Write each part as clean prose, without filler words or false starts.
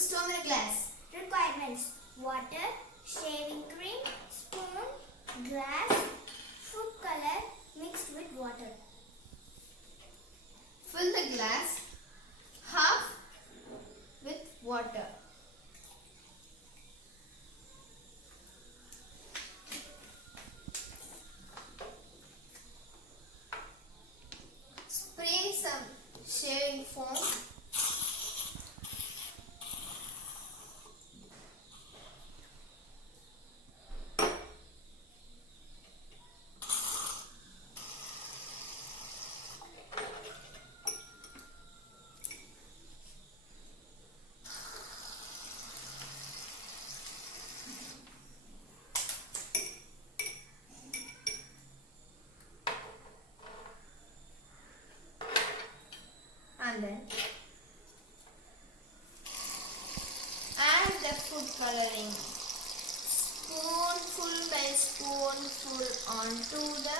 store in a glass. Requirements: water, shaving cream, spoon, glass, food color mixed with water. Fill the glass half with water. Spray some shaving foam. And then add the food coloring spoonful by spoonful onto the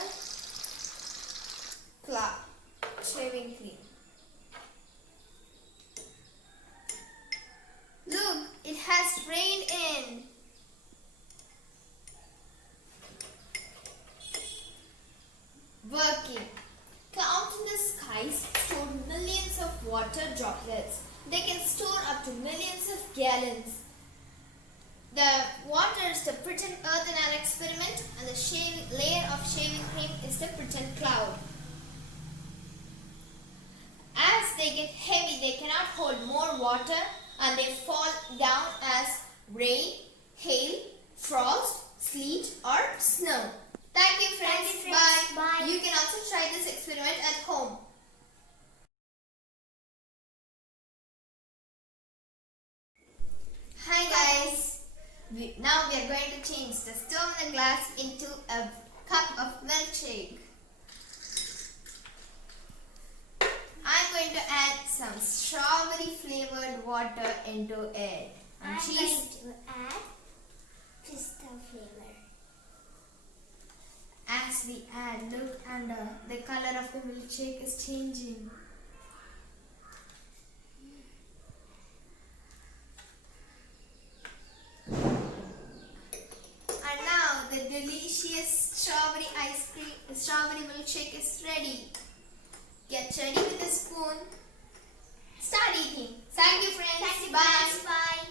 shaving cream. Look, it has rained in. Working. Clouds in the skies store millions of water droplets. They can store up to millions of gallons. The water is the pretend earth in our experiment, and the layer of shaving cream is the pretend cloud. As they get heavy, they cannot hold more water and they fall down as rain, hail, frost, sleet or snow. Thank you friends. Thank you, friends. Bye. Bye. You can also try this experiment at home. Hi guys. Now we are going to change the stone in the glass into a cup of milkshake. I'm going to add some strawberry flavored water into it. I'm going to add pista flavor. As we add, look, and the color of the milkshake is changing. And now the delicious strawberry milkshake is ready. Get ready with a spoon. Start eating. Thank you friends. Thank you, Bye. friends. Bye.